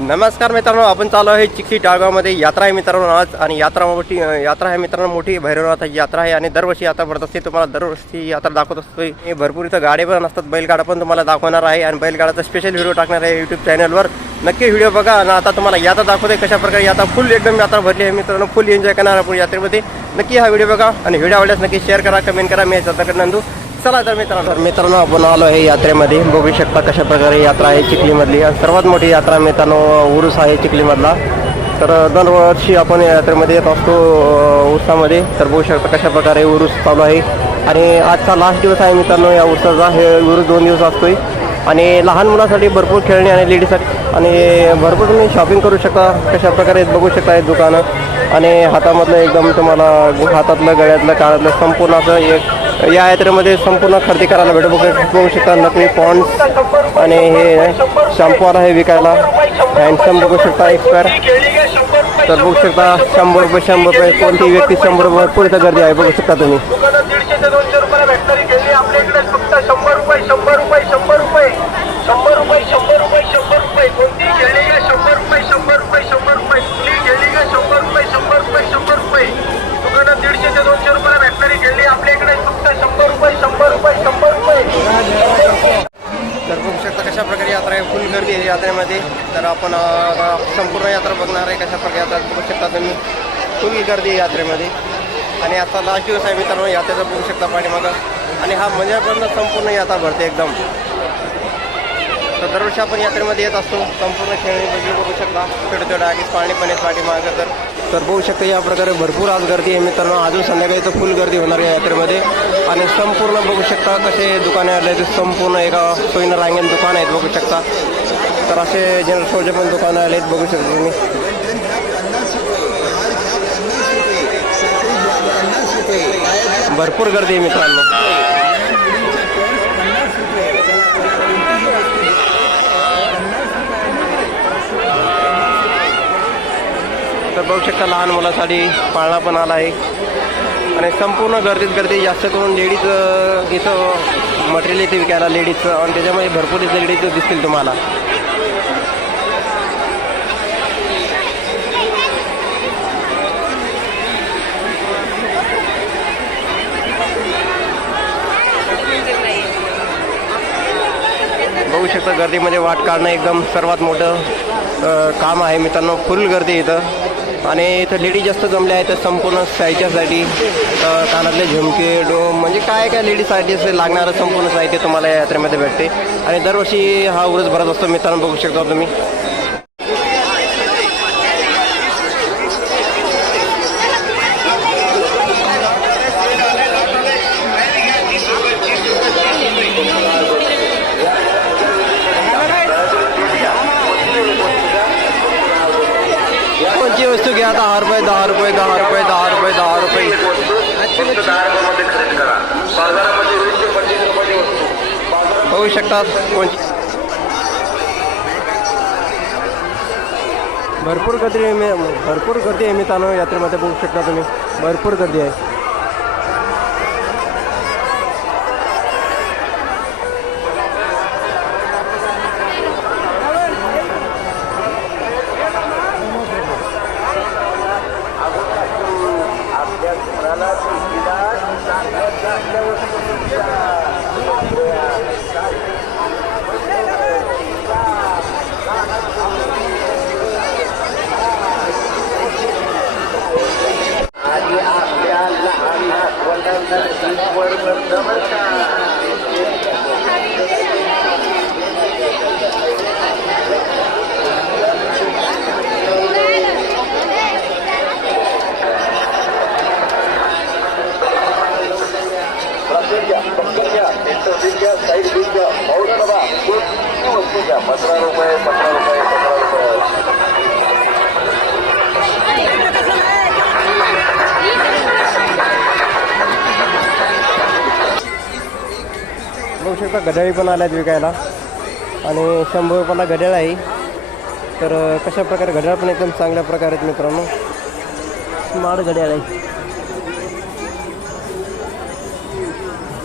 नमस्कार मित्रांनो आपण चालू आहे चिखली टाळगावमध्ये. यात्रा आहे मित्रांनो आज आणि यात्रा मोठी यात्रा आहे मित्रांनो मोठी भैरवनाथाची यात्रा आहे आणि दरवर्षी यात्रा भरत असते. तुम्हाला दरवर्षी यात्रा दाखवत असतो हे भरपूर इथं गाडे पण असतात. बैलगाडा पण तुम्हाला दाखवणार आहे आणि बैलगाडाचा स्पेशल व्हिडिओ टाकणार आहे यूट्यूब चॅनलवर नक्की व्हिडिओ बघा आणि आता तुम्हाला यात्रा दाखवते कशा प्रकारे यात्रा फुल एकदम यात्रा भरली आहे मित्रांनो. फुल एन्जॉय करणार आपण यात्रेमध्ये. नक्की हा व्हिडिओ बघा आणि व्हिडिओ आवडल्यास नक्की शेअर करा कमेंट करा. मी याचा नंदू. चला तर मित्रांनो. तर मित्रांनो आपण आलो आहे यात्रेमध्ये. बघू शकता कशा प्रकारे यात्रा आहे चिखलीमधली. आणि सर्वात मोठी यात्रा मित्रांनो उरुस आहे चिखलीमधला. तर दरवर्षी आपण यात्रेमध्ये येत असतो अ, तर बघू शकता कशा प्रकारे उरुस चालू आहे. आणि आजचा लास्ट दिवस आहे मित्रांनो या उर्साचा हे उरुस दोन दिवस असतोय. आणि लहान मुलासाठी भरपूर खेळणी आणि लेडीजसाठी आणि भरपूर तुम्ही शॉपिंग करू शकता. कशा प्रकारे बघू शकता हे दुकानं. आणि हातामधलं एकदम तुम्हाला हातातलं गळ्यातलं काळातलं संपूर्ण असं एक या यात्रेमध्ये संपूर्ण खरेदी करायला भेटू. बघू बघू शकता नकली पॉन्ड्स आणि हे शॅम्पू आला आहे विकायला. हँडसम बघू शकता एक्सपायर तर बघू शकता शंभर रुपये शंभर रुपये. कोणती व्यक्ती शंभर रुपये पुरेसा गर्दी आहे बघू शकता तुम्ही दुकानात दीडशे ते दोनशे रुपयाला भेटणारी केळी आपल्या इकडे फक्त शंभर रुपये शंभर रुपये शंभर रुपये शंभर रुपये शंभर रुपये शंभर रुपये कोणती केळी घ्या शंभर रुपये शंभर रुपये शंभर रुपये कुठली केळी घ्या शंभर रुपये शंभर रुपये शंभर रुपये दुकानात दीडशे ते दोनशे रुपयाला भेटणारी केळी आपल्या इकडे फक्त शंभर रुपये शंभर रुपये शंभर रुपये तर बघू शकता कशा प्रकारे यात्रा आहे फुल गर्दी आहे यात्रेमध्ये. तर आपण संपूर्ण यात्रा बघणार आहे कशा प्रकारे यात्रा बघू शकता तुम्ही. फुल गर्दी आहे यात्रेमध्ये. आणि आता लास्ट दिवस आहे मित्रांनो यात्रेचा बघू शकता पाठीमागं. आणि हा मजापर्यंत संपूर्ण यात्रा भरते एकदम. तर दरवर्षी आपण यात्रेमध्ये येत असतो. संपूर्ण खेळणी बघू शकता. छोटे छोटे आगीच पाणी पण आहेत पाठीमागं तर. तर बघू शकता या प्रकारे भरपूर आज गर्दी आहे मित्रांनो. अजून संध्याकाळी तर फुल गर्दी होणार आहे यात्रेमध्ये. आणि संपूर्ण बघू शकता कसे दुकाने आले ते संपूर्ण एका सोयीनं रांगेन दुकान आहेत बघू शकता. तर असे जनरल स्टोरचे पण दुकानं आले आहेत बघू शकता तुम्ही. भरपूर गर्दी आहे मित्रांनो. तर बघू शकता लहान मुलासाठी पाळणा पण आला आहे. आणि संपूर्ण गर्दीत गर्दी जास्त करून लेडीज इथं मटेरियल इथे विकायला लेडीजचं आणि त्याच्यामध्ये भरपूर इथं लेडीज दिसतील तुम्हाला. बघू शकता गर्दीमध्ये वाट काढणं एकदम सर्वात मोठं काम आहे मित्रांनो फुल गर्दी इथं. आणि इथं लेडीज जास्त जमल्या आहेत तर संपूर्ण साहित्यासाठी कानातले झुमके डोम म्हणजे काय काय लेडीजसाठी असे लागणारं संपूर्ण साहित्य तुम्हाला या यात्रेमध्ये भेटते. आणि दरवर्षी हा उरस भरत असतो मित्रांनो बघू शकता तुम्ही. दहा रुपये दहा रुपये दहा रुपये दहा रुपये. होऊ शकतात भरपूर गर्दी आहे मी भरपूर गर्दी आहे मित्रांनो यात्रेमध्ये बघू शकता तुम्ही. भरपूर गर्दी आहे. Puerto Number 9. बघू शकता घड्याळी पण आल्यात विकायला. आणि शंभर रुपयाला घड्याळ आहे. तर कशा प्रकारे घड्याळ पण एकदम चांगल्या प्रकारे आहेत मित्रांनो. स्मार्ट घड्याळ आहे.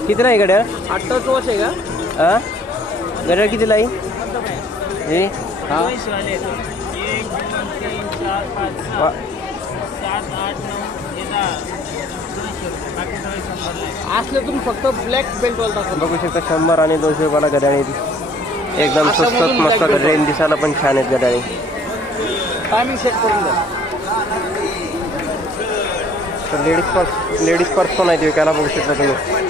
कितीला आहे घड्याळ अठ्ठावीस वर्ष आहे का? हा घड्याळ कितीला आहे? हे. हा सात आठ नऊ हे दहा. दोनशे रुपये बाकी सगळे शंभरला आहे असले तुम्ही फक्त ब्लॅक बेल्ट वाला दाखवा. बघू शकता शंभर आणि दोनशे रुपयाला घड्याळ एकदम स्वस्त मस्त घड्याळ दिसायला पण छान आहेत घड्याळी टायमिंग सेट करून द्या. तर लेडीज पर्स लेडीज पर्स पण आहेत विकायला बघू शकता तुम्ही.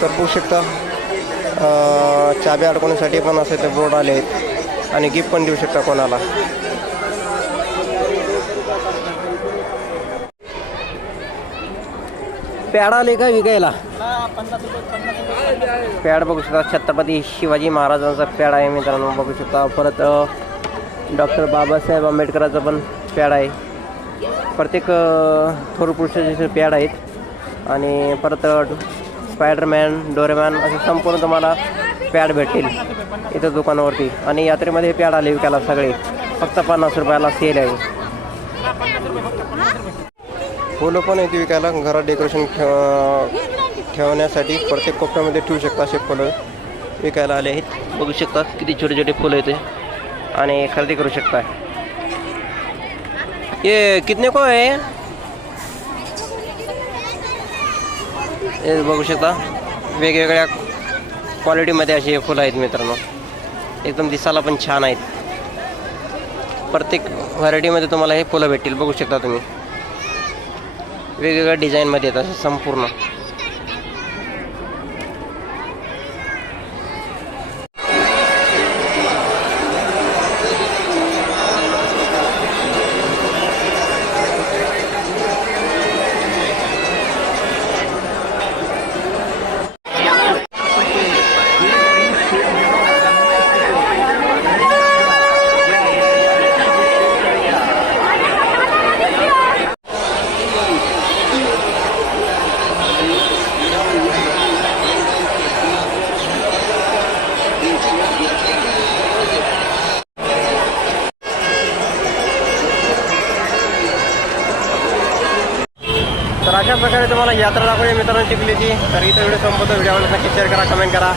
तर बघू शकता चाबी अडकवण्यासाठी पण असे ते बोर्ड आले आहेत. आणि गिफ्ट पण देऊ शकता कोणाला. पॅड आले का विकायला? पॅड बघू शकता. छत्रपती शिवाजी महाराजांचा पॅड आहे मित्रांनो. बघू शकता. परत डॉक्टर बाबासाहेब आंबेडकराचा पण पॅड आहे. प्रत्येक थोर पुरुषाचे पॅड आहेत. आणि परत स्पायडरमॅन डोरेमॅन असे संपूर्ण तुम्हाला पॅड भेटतील इथं दुकानावरती. आणि यात्रेमध्ये पॅड आले विकायला सगळे. फक्त पन्नास रुपयाला सेल आहे. फुलं पण येते विकायला. घरात डेकोरेशन ठेव ठेवण्यासाठी प्रत्येक कोपऱ्यामध्ये ठेवू शकता असे फुलं विकायला आले आहेत. बघू शकता किती छोटे छोटे फुलं येते. आणि खरेदी करू शकता. ये कितने को आहे? हे बघू शकता. वेगवेगळ्या क्वालिटीमध्ये असे फुलं आहेत मित्रांनो. एकदम दिसायला पण छान आहेत. प्रत्येक व्हरायटीमध्ये तुम्हाला हे फुलं भेटतील. बघू शकता तुम्ही. वेगवेगळ्या डिझाईनमध्ये येतात संपूर्ण. प्रकारे तुम्हाला यात्रा दाखवली मित्रांनो चिखलीची तर इथं व्हिडिओ संपवतो. व्हिडिओ नक्की शेअर करा कमेंट करा.